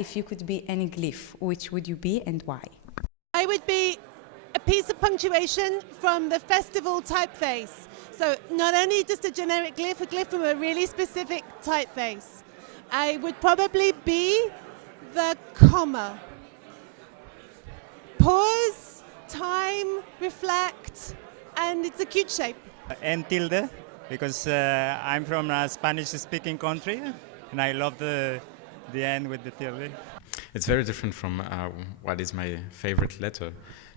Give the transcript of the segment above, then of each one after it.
if you could be any glyph, which would you be and why? I would be a piece of punctuation from the festival typeface. So not only just a generic glyph, a glyph from a really specific typeface. I would probably be the comma. Pause, time, reflect, and it's a cute shape. And tilde, because I'm from a Spanish-speaking country, and I love the end with the tilde. It's very different from what is my favorite letter.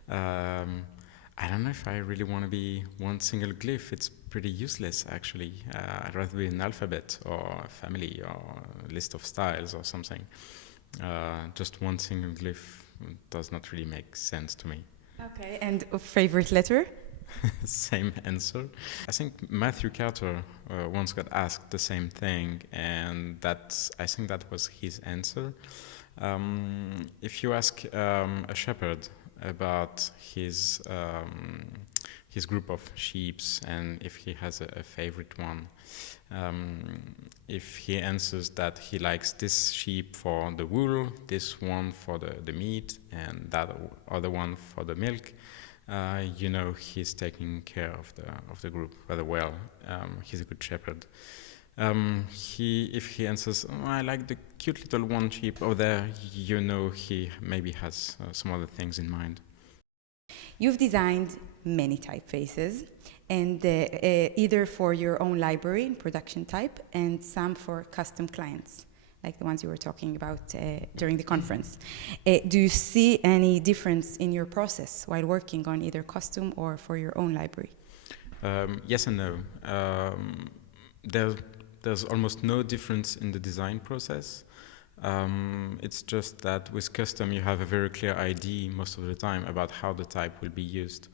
I don't know if I really want to be one single glyph. It's pretty useless, actually. I'd rather be an alphabet or a family or a list of styles or something. Just one single glyph does not really make sense to me. Okay, and a favorite letter? Same answer. I think Matthew Carter once got asked the same thing, and I think that was his answer. If you ask a shepherd about his group of sheep and if he has a favorite one, if he answers that he likes this sheep for the wool, this one for the meat, and that other one for the milk, you know he's taking care of the group rather well. He's a good shepherd. If he answers, oh, I like the cute little one sheep over there, you know he maybe has some other things in mind. You've designed many typefaces, and either for your own library in production type and some for custom clients, like the ones you were talking about during the conference. Do you see any difference in your process while working on either custom or for your own library? Yes and no. There's almost no difference in the design process. It's just that with custom you have a very clear idea most of the time about how the type will be used.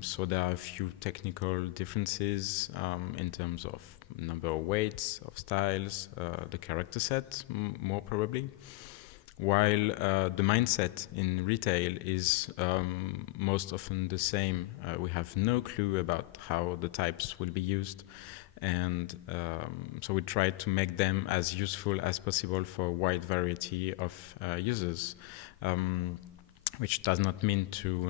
So there are a few technical differences in terms of number of weights, of styles, the character set, more probably. While the mindset in retail is most often the same. We have no clue about how the types will be used. And so we try to make them as useful as possible for a wide variety of users, which does not mean to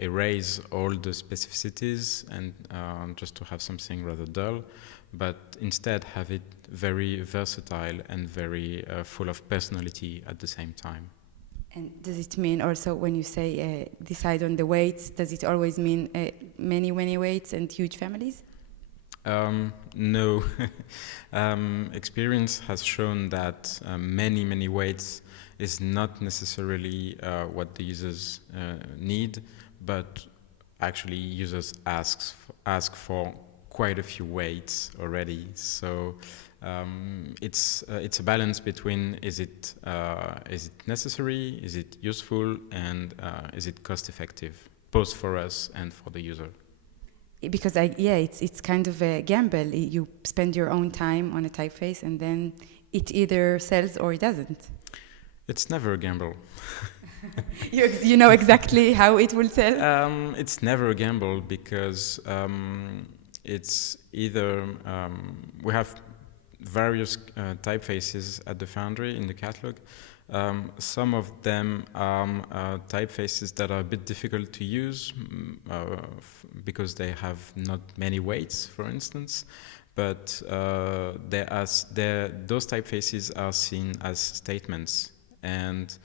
erase all the specificities and just to have something rather dull, but instead have it very versatile and very full of personality at the same time. And does it mean also when you say decide on the weights, does it always mean many weights and huge families? No. Experience has shown that many weights is not necessarily what the users need, but actually users ask for quite a few weights already. So it's a balance between is it necessary, is it useful, and is it cost effective, both for us and for the user. Because it's kind of a gamble. You spend your own time on a typeface and then it either sells or it doesn't. It's never a gamble. You know exactly how it will sell? It's never a gamble because it's either we have various typefaces at the foundry in the catalog. Some of them are typefaces that are a bit difficult to use because they have not many weights, for instance. But those typefaces are seen as statements, and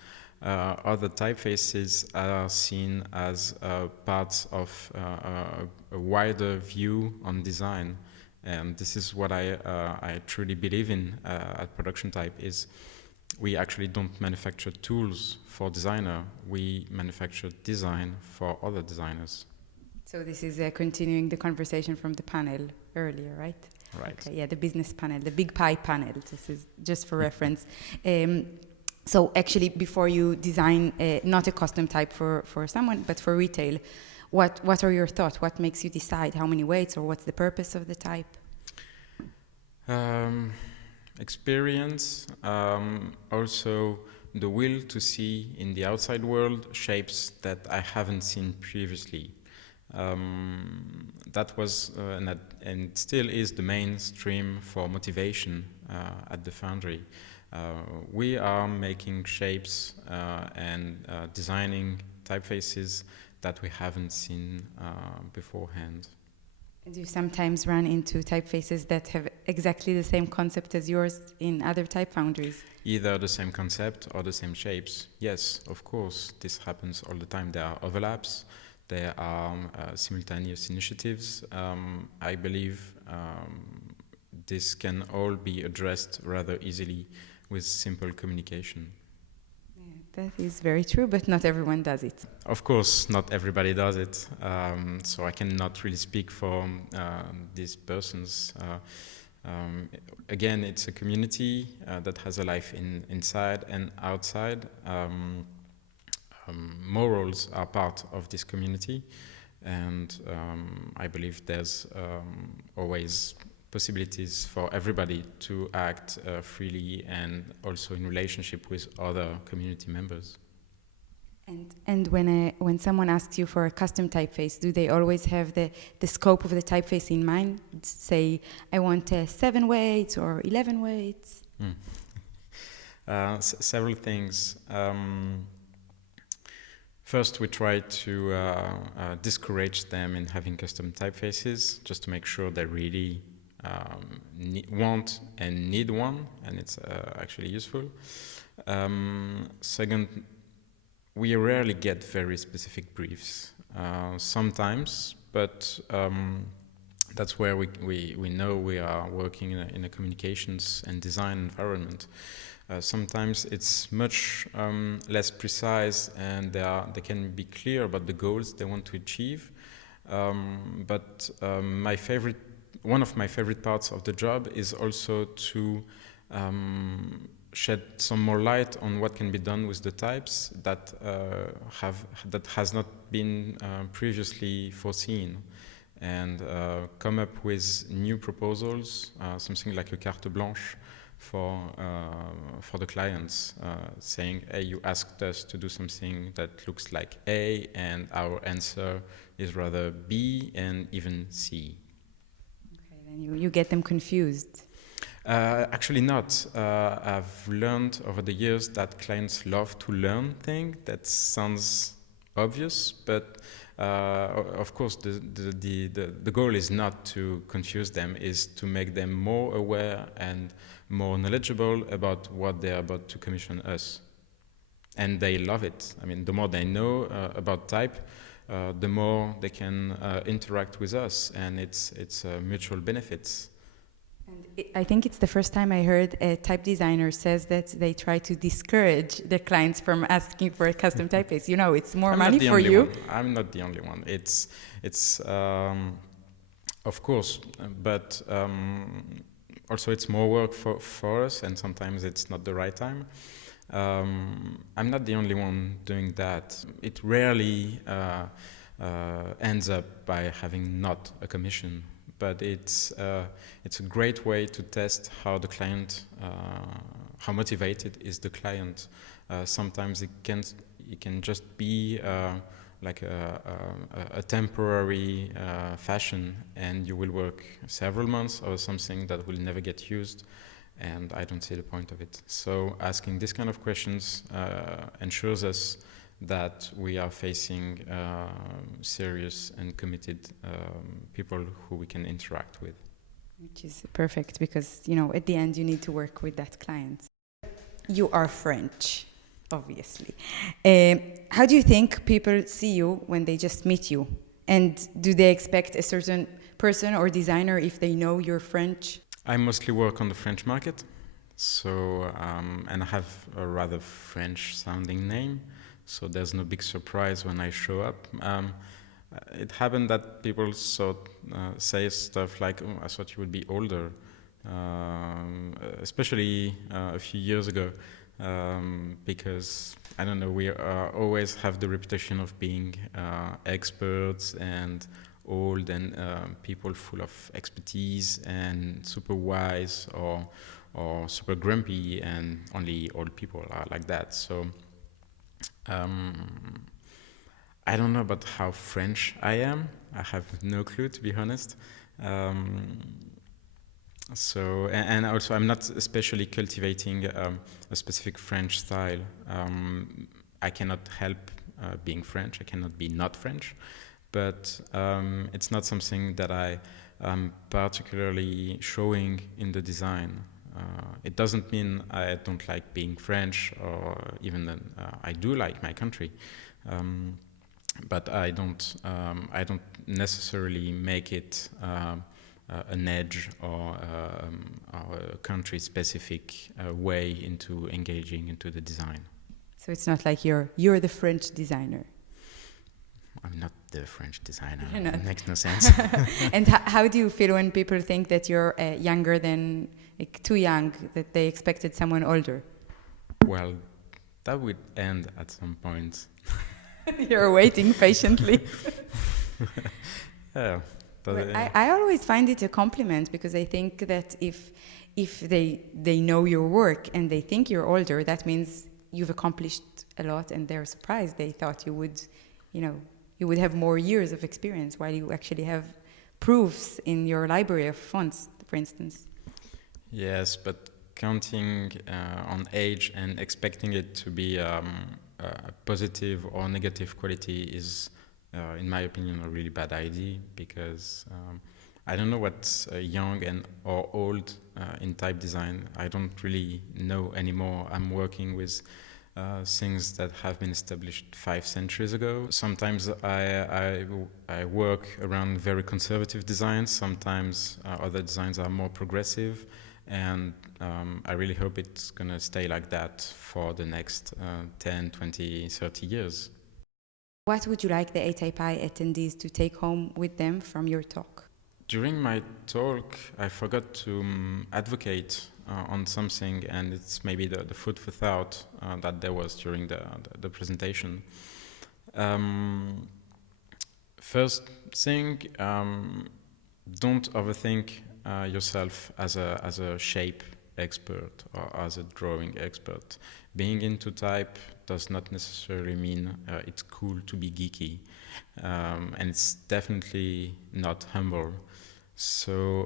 other typefaces are seen as parts of a wider view on design. And this is what I truly believe in at Production Type is we actually don't manufacture tools for designer, we manufacture design for other designers. So this is continuing the conversation from the panel earlier, right? Right. Okay, yeah, the business panel, the big pie panel. This is just for reference. So actually, before you design not a custom type for someone, but for retail, what are your thoughts? What makes you decide how many weights or what's the purpose of the type? Experience, also the will to see in the outside world shapes that I haven't seen previously. That was and still is the mainstream for motivation at the foundry. We are making shapes and designing typefaces that we haven't seen beforehand. Do you sometimes run into typefaces that have exactly the same concept as yours in other type foundries? Either the same concept or the same shapes. Yes, of course, this happens all the time. There are overlaps, there are simultaneous initiatives. I believe this can all be addressed rather easily with simple communication. That is very true, but not everyone does it. Of course, not everybody does it, so I cannot really speak for these persons. Again, it's a community that has a life inside and outside. Morals are part of this community, and I believe there's always possibilities for everybody to act freely and also in relationship with other community members. And when someone asks you for a custom typeface, do they always have the scope of the typeface in mind? Say, I want 7 weights or 11 weights? Several things. First, we try to discourage them in having custom typefaces, just to make sure they really want and need one, and it's actually useful. Second, we rarely get very specific briefs. Sometimes, but that's where we know we are working in a communications and design environment. Sometimes it's much less precise, and they can be clear about the goals they want to achieve. But one of my favorite parts of the job is also to shed some more light on what can be done with the types that has not been previously foreseen, and come up with new proposals, something like a carte blanche for the clients, saying, hey, you asked us to do something that looks like A, and our answer is rather B and even C. Okay, then you get them confused. Actually not. I've learned over the years that clients love to learn things. That sounds obvious, but of course the goal is not to confuse them, is to make them more aware and more knowledgeable about what they're about to commission us. And they love it. I mean, the more they know about type, the more they can interact with us, and it's mutual benefits. And I think it's the first time I heard a type designer says that they try to discourage their clients from asking for a custom typeface. You know, it's more money for you. I'm not the only one. It's of course, but also it's more work for us, and sometimes it's not the right time. I'm not the only one doing that. It rarely ends up by having not a commission. But it's a great way to test how the client, how motivated is the client. Sometimes it can just be like a temporary fashion, and you will work several months or something that will never get used, and I don't see the point of it. So asking this kind of questions ensures us that we are facing serious and committed people who we can interact with. Which is perfect, because, you know, at the end you need to work with that client. You are French, obviously. How do you think people see you when they just meet you? And do they expect a certain person or designer if they know you're French? I mostly work on the French market, so and I have a rather French-sounding name. So there's no big surprise when I show up. It happened that people say stuff like, oh, I thought you would be older, especially a few years ago, because, I don't know, we always have the reputation of being experts and old and people full of expertise and super wise or super grumpy, and only old people are like that. So I don't know about how French I am. I have no clue, to be honest. So, and also I'm not especially cultivating a specific French style. I cannot help being French. I cannot be not French, but it's not something that I am particularly showing in the design. It doesn't mean I don't like being French, or even then I do like my country, but I don't necessarily make it an edge or a country-specific way into engaging into the design. So it's not like you're the French designer. I'm not the French designer. It makes no sense. And how do you feel when people think that you're younger than, like, too young, that they expected someone older? Well, that would end at some point. You're waiting patiently. Yeah. Well, I always find it a compliment, because I think that if they know your work and they think you're older, that means you've accomplished a lot, and they're surprised. They thought you would, you would have more years of experience, while you actually have proofs in your library of fonts, for instance. Yes, but counting on age and expecting it to be a positive or negative quality is, in my opinion, a really bad idea, because I don't know what's young or old in type design. I don't really know anymore. I'm working with things that have been established 5 centuries ago. Sometimes I work around very conservative designs. Sometimes other designs are more progressive, and I really hope it's going to stay like that for the next 10, 20, 30 years. What would you like the ATypI attendees to take home with them from your talk? During my talk, I forgot to advocate on something, and it's maybe the food for thought that there was during the presentation. First thing, don't overthink yourself as a shape expert or as a drawing expert. Being into type does not necessarily mean it's cool to be geeky, and it's definitely not humble. So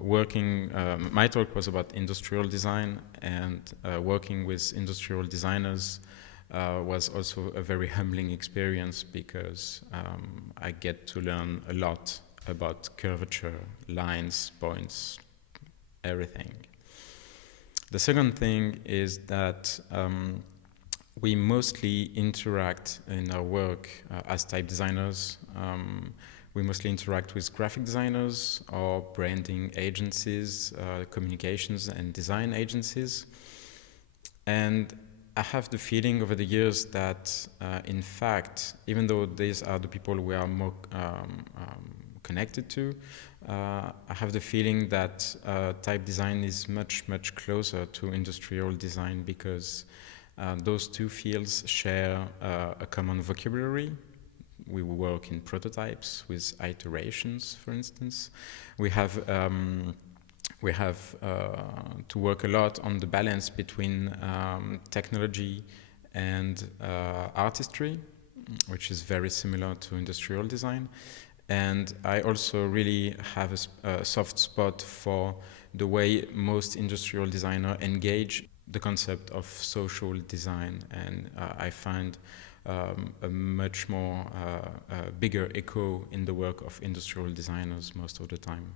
my talk was about industrial design, and working with industrial designers was also a very humbling experience, because I get to learn a lot about curvature, lines, points, everything. The second thing is that we mostly interact in our work as type designers. We mostly interact with graphic designers or branding agencies, communications and design agencies. And I have the feeling over the years that, in fact, even though these are the people we are more connected to, I have the feeling that type design is much, much closer to industrial design, because those two fields share a common vocabulary. We work in prototypes with iterations, for instance. We have to work a lot on the balance between technology and artistry, which is very similar to industrial design. And I also really have a soft spot for the way most industrial designers engage the concept of social design, and I find a much more bigger echo in the work of industrial designers most of the time.